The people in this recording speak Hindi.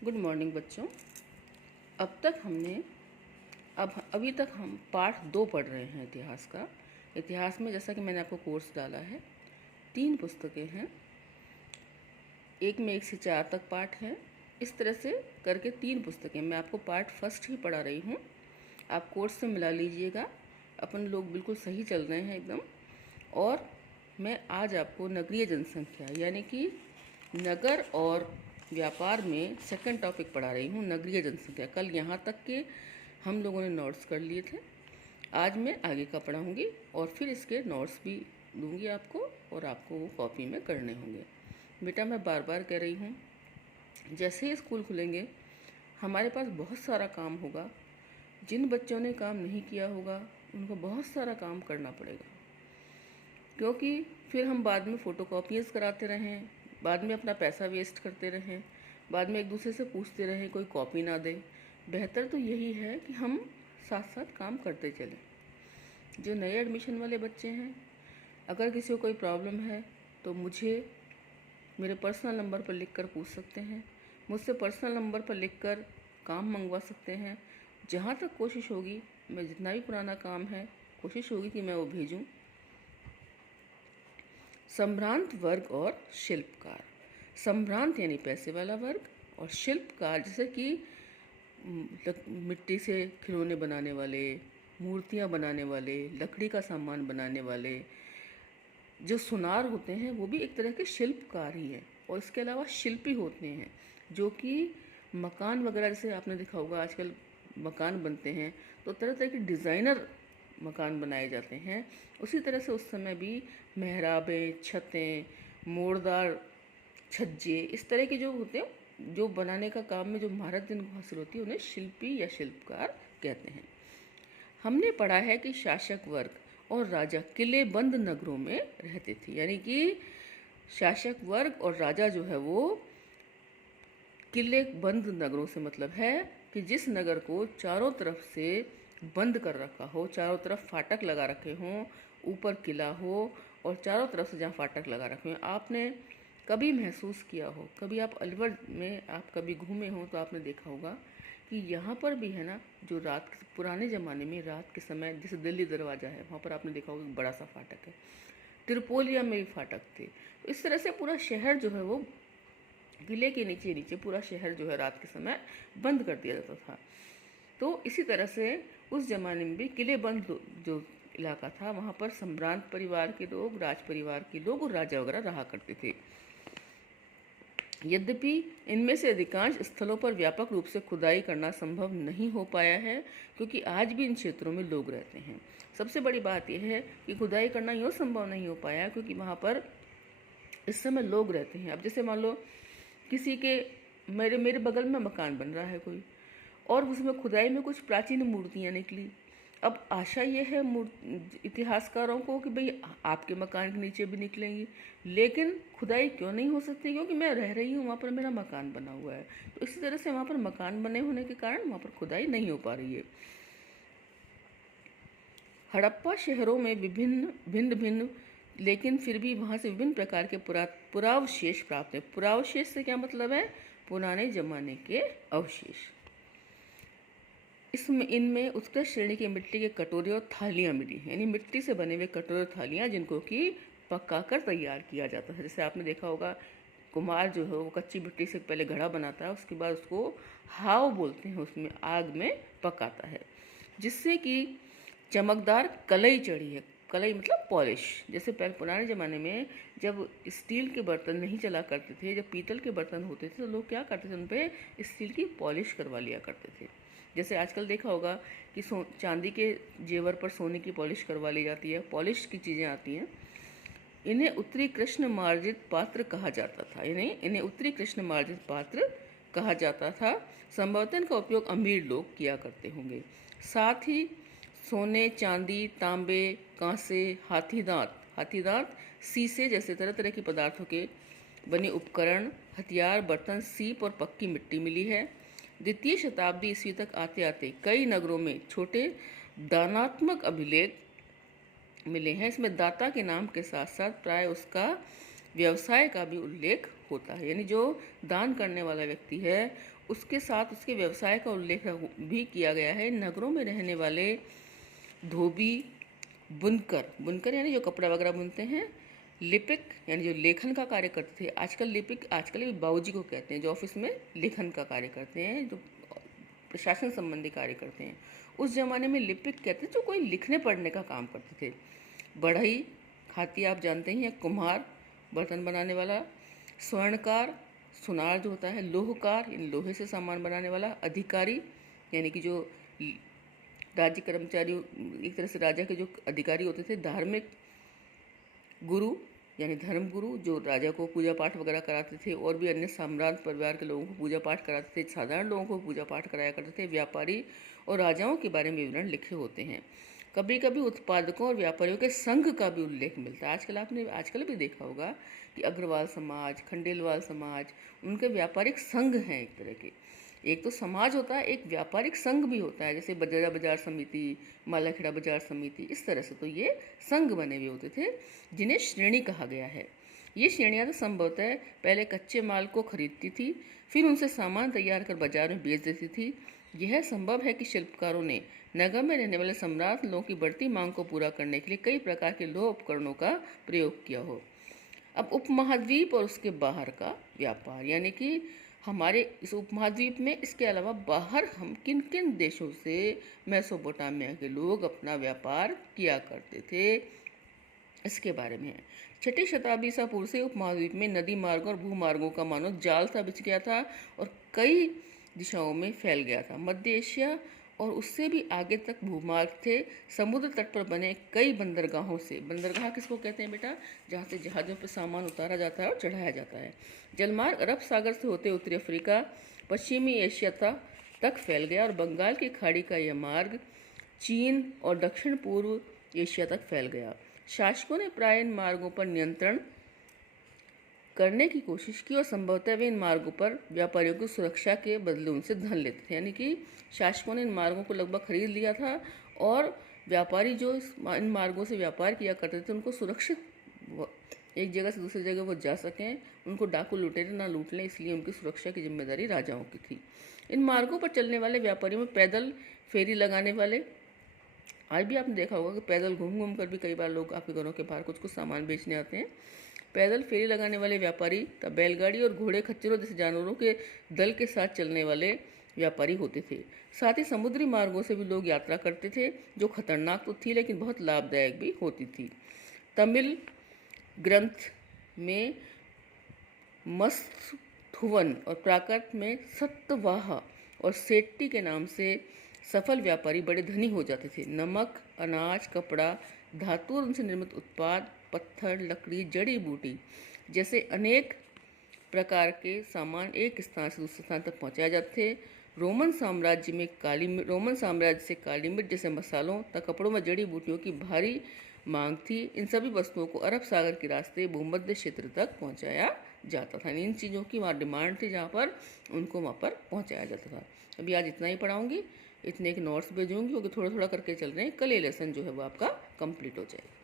गुड मॉर्निंग बच्चों। अभी तक हम पाठ 2 पढ़ रहे हैं इतिहास का। इतिहास में जैसा कि मैंने आपको कोर्स डाला है 3 पुस्तकें हैं, एक में 1 से 4 तक पाठ है। इस तरह से करके 3 पुस्तकें मैं आपको पार्ट फर्स्ट ही पढ़ा रही हूँ। आप कोर्स से मिला लीजिएगा, अपन लोग बिल्कुल सही चल रहे हैं एकदम। और मैं आज आपको नगरीय जनसंख्या यानी कि नगर और व्यापार में सेकंड टॉपिक पढ़ा रही हूँ, नगरीय जनसंख्या। कल यहाँ तक के हम लोगों ने नोट्स कर लिए थे, आज मैं आगे का पढ़ाऊँगी और फिर इसके नोट्स भी दूंगी आपको, और आपको वो कॉपी में करने होंगे। बेटा मैं बार बार कह रही हूँ, जैसे ही स्कूल खुलेंगे हमारे पास बहुत सारा काम होगा। जिन बच्चों ने काम नहीं किया होगा उनको बहुत सारा काम करना पड़ेगा, क्योंकि फिर हम बाद में फ़ोटोकॉपीज़ कराते रहें, बाद में अपना पैसा वेस्ट करते रहें, बाद में एक दूसरे से पूछते रहें कोई कॉपी ना दे। बेहतर तो यही है कि हम साथ साथ काम करते चलें। जो नए एडमिशन वाले बच्चे हैं, अगर किसी को कोई प्रॉब्लम है तो मुझे मेरे पर्सनल नंबर पर लिखकर पूछ सकते हैं, मुझसे पर्सनल नंबर पर लिखकर काम मंगवा सकते हैं। जहाँ तक कोशिश होगी, मैं जितना भी पुराना काम है कोशिश होगी कि मैं वो भेजूँ। संभ्रांत वर्ग और शिल्पकार। संभ्रांत यानी पैसे वाला वर्ग, और शिल्पकार जैसे कि मिट्टी से खिलौने बनाने वाले, मूर्तियाँ बनाने वाले, लकड़ी का सामान बनाने वाले, जो सुनार होते हैं वो भी एक तरह के शिल्पकार ही हैं। और इसके अलावा शिल्पी होते हैं जो कि मकान वगैरह, जैसे आपने देखा होगा आजकल मकान बनते हैं तो तरह तरह के डिज़ाइनर मकान बनाए जाते हैं। उसी तरह से उस समय भी मेहराबें, छतें, मोड़दार छज्जे, इस तरह के जो होते हैं, जो बनाने का काम में जो महारत जिनको हासिल होती है, उन्हें शिल्पी या शिल्पकार कहते हैं। हमने पढ़ा है कि शासक वर्ग और राजा किले बंद नगरों में रहते थे, यानी कि शासक वर्ग और राजा जो है वो किले बंद नगरों से मतलब है कि जिस नगर को चारों तरफ से बंद कर रखा हो, चारों तरफ फाटक लगा रखे हों, ऊपर किला हो और चारों तरफ से जहाँ फाटक लगा रखे हों। आपने कभी महसूस किया हो, कभी आप अलवर में आप कभी घूमे हो तो आपने देखा होगा कि यहाँ पर भी है ना, जो रात पुराने ज़माने में रात के समय, जैसे दिल्ली दरवाज़ा है वहाँ पर आपने देखा होगा बड़ा सा फाटक है, त्रिपोलिया में भी फाटक थे। तो इस तरह से पूरा शहर जो है वो किले के नीचे नीचे पूरा शहर जो है रात के समय बंद कर दिया जाता था। तो इसी तरह से उस ज़माने में भी किले बंद जो इलाका था वहाँ पर सम्रांत परिवार के लोग, राज परिवार के लोग और राजा वगैरह रहा करते थे। यद्यपि इनमें से अधिकांश स्थलों पर व्यापक रूप से खुदाई करना संभव नहीं हो पाया है, क्योंकि आज भी इन क्षेत्रों में लोग रहते हैं। सबसे बड़ी बात यह है कि खुदाई करना यूँ संभव नहीं हो पाया क्योंकि वहाँ पर इस समय लोग रहते हैं। अब जैसे मान लो किसी के मेरे बगल में मकान बन रहा है कोई, और उसमें खुदाई में कुछ प्राचीन मूर्तियाँ निकली। अब आशा ये है इतिहासकारों को कि भाई आपके मकान के नीचे भी निकलेंगी, लेकिन खुदाई क्यों नहीं हो सकती? क्योंकि मैं रह रही हूँ वहाँ पर, मेरा मकान बना हुआ है। तो इसी तरह से वहाँ पर मकान बने होने के कारण वहाँ पर खुदाई नहीं हो पा रही है। हड़प्पा शहरों में भिन्न भिन्न लेकिन फिर भी वहाँ से विभिन्न प्रकार के पुरावशेष प्राप्त हैं। पुरावशेष से क्या मतलब है? पुराने जमाने के अवशेष। इनमें उत्कृष्ट श्रेणी की मिट्टी के कटोरे और थालियाँ मिली हैं, यानी मिट्टी से बने हुए कटोरे और थालियाँ जिनको कि पकाकर तैयार किया जाता है। जैसे आपने देखा होगा कुम्हार जो है वो कच्ची मिट्टी से पहले घड़ा बनाता है, उसके बाद उसको हाव बोलते हैं, उसमें आग में पकाता है, जिससे कि चमकदार कलई चढ़ी है। कलई मतलब पॉलिश। जैसे पहले पुराने ज़माने में जब स्टील के बर्तन नहीं चला करते थे, जब पीतल के बर्तन होते थे तो लोग क्या करते थे, उन पर स्टील की पॉलिश करवा लिया करते थे। जैसे आजकल देखा होगा कि चांदी के जेवर पर सोने की पॉलिश करवा ली जाती है, पॉलिश की चीज़ें आती हैं। इन्हें उत्तरी कृष्ण मार्जित पात्र कहा जाता था, इन्हें उत्तरी कृष्ण मार्जित पात्र कहा जाता था। संभवतः इनका उपयोग अमीर लोग किया करते होंगे। साथ ही सोने, चांदी, तांबे, कांसे, हाथी दांत, शीशे जैसे तरह तरह के पदार्थों के बने उपकरण, हथियार, बर्तन, सीप और पक्की मिट्टी मिली है। द्वितीय शताब्दी ईस्वी तक आते आते कई नगरों में छोटे दानात्मक अभिलेख मिले हैं। इसमें दाता के नाम के साथ साथ प्राय उसका व्यवसाय का भी उल्लेख होता है, यानी जो दान करने वाला व्यक्ति है उसके साथ उसके व्यवसाय का उल्लेख भी किया गया है। नगरों में रहने वाले धोबी, बुनकर यानी जो कपड़ा वगैरह बुनते हैं, लिपिक यानी जो लेखन का कार्य करते थे। आजकल ये बाबूजी को कहते हैं, जो ऑफिस में लेखन का कार्य करते हैं, जो प्रशासन संबंधी कार्य करते हैं। उस जमाने में लिपिक कहते हैं जो कोई लिखने पढ़ने का काम करते थे। बढ़ई, खाती आप जानते ही हैं, कुम्हार बर्तन बनाने वाला, स्वर्णकार सुनार जो होता है, लोहकार यानी लोहे से सामान बनाने वाला, अधिकारी यानी कि जो राज्य कर्मचारी, एक तरह से राजा के जो अधिकारी होते थे, धार्मिक गुरु यानी धर्म गुरु जो राजा को पूजा पाठ वगैरह कराते थे और भी अन्य सम्राट परिवार के लोगों को पूजा पाठ कराते थे, साधारण लोगों को पूजा पाठ कराया करते थे। व्यापारी और राजाओं के बारे में विवरण लिखे होते हैं। कभी कभी उत्पादकों और व्यापारियों के संघ का भी उल्लेख मिलता है। आजकल भी देखा होगा कि अग्रवाल समाज, खंडेलवाल समाज, उनके व्यापारिक संघ हैं एक तरह के। एक तो समाज होता है, एक व्यापारिक संघ भी होता है, जैसे बजरा बाजार समिति, मालाखेड़ा बाजार समिति, इस तरह से। तो ये संघ बने हुए होते थे जिन्हें श्रेणी कहा गया है। ये श्रेणियां तो संभवतः पहले कच्चे माल को खरीदती थी, फिर उनसे सामान तैयार कर बाजार में बेच देती थी। यह संभव है कि शिल्पकारों ने नगर में रहने वाले सम्राट लोगों की बढ़ती मांग को पूरा करने के लिए कई प्रकार के लोह उपकरणों का प्रयोग किया हो। अब उपमहाद्वीप और उसके बाहर का व्यापार, यानी कि हमारे इस उपमहाद्वीप में इसके अलावा बाहर हम किन किन देशों से मेसोपोटामिया के लोग अपना व्यापार किया करते थे, इसके बारे में है। 6ठी शताब्दी ईसा पूर्व से उपमहाद्वीप में नदी मार्गों और भूमार्गों का मानो जाल सा बिछ गया था और कई दिशाओं में फैल गया था। मध्य एशिया और उससे भी आगे तक भूमार्ग थे। समुद्र तट पर बने कई बंदरगाहों से, बंदरगाह किसको कहते हैं बेटा, जहाँ से जहाज़ों पर सामान उतारा जाता है और चढ़ाया जाता है। जलमार्ग अरब सागर से होते उत्तरी अफ्रीका, पश्चिमी एशिया तक फैल गया और बंगाल की खाड़ी का यह मार्ग चीन और दक्षिण पूर्व एशिया तक फैल गया। शासकों ने प्राय इन मार्गों पर नियंत्रण करने की कोशिश की और संभवतः वे इन मार्गों पर व्यापारियों की सुरक्षा के बदले उनसे धन लेते थे। यानी कि शासकों ने इन मार्गों को लगभग खरीद लिया था और व्यापारी जो इन मार्गों से व्यापार किया करते थे उनको सुरक्षित एक जगह से दूसरी जगह वो जा सकें, उनको डाकू लुटेरे ना लूट लें, इसलिए उनकी सुरक्षा की जिम्मेदारी राजाओं की थी। इन मार्गों पर चलने वाले व्यापारियों में पैदल फेरी लगाने वाले, आज भी आपने देखा होगा कि पैदल घूम घूम कर भी कई बार लोग आपके घरों के बाहर कुछ कुछ सामान बेचने आते हैं। पैदल फेरी लगाने वाले व्यापारी तब बैलगाड़ी और घोड़े खच्चरों जैसे जानवरों के दल के साथ चलने वाले व्यापारी होते थे। साथ ही समुद्री मार्गों से भी लोग यात्रा करते थे, जो खतरनाक तो थी लेकिन बहुत लाभदायक भी होती थी। तमिल ग्रंथ में मत्स्थुवन और प्राकृत में सत्तवाहा और सेट्टी के नाम से सफल व्यापारी बड़े धनी हो जाते थे। नमक, अनाज, कपड़ा, धातु और उनसे निर्मित उत्पाद, पत्थर, लकड़ी, जड़ी बूटी जैसे अनेक प्रकार के सामान एक स्थान से दूसरे स्थान तक पहुंचाए जाते थे। रोमन साम्राज्य से काली मिर्च जैसे मसालों तक कपड़ों में जड़ी बूटियों की भारी मांग थी। इन सभी वस्तुओं को अरब सागर के रास्ते भूमध्य क्षेत्र तक पहुंचाया जाता था। इन चीज़ों की वहाँ डिमांड थी, जहाँ पर उनको वहाँ पर पहुंचाया जाता था। अभी आज इतना ही पढ़ाऊँगी, इतने के नोट्स भेजूँगी क्योंकि थोड़ा थोड़ा करके चल रहे हैं। कल ये लेसन जो है वो आपका कंप्लीट हो जाएगा।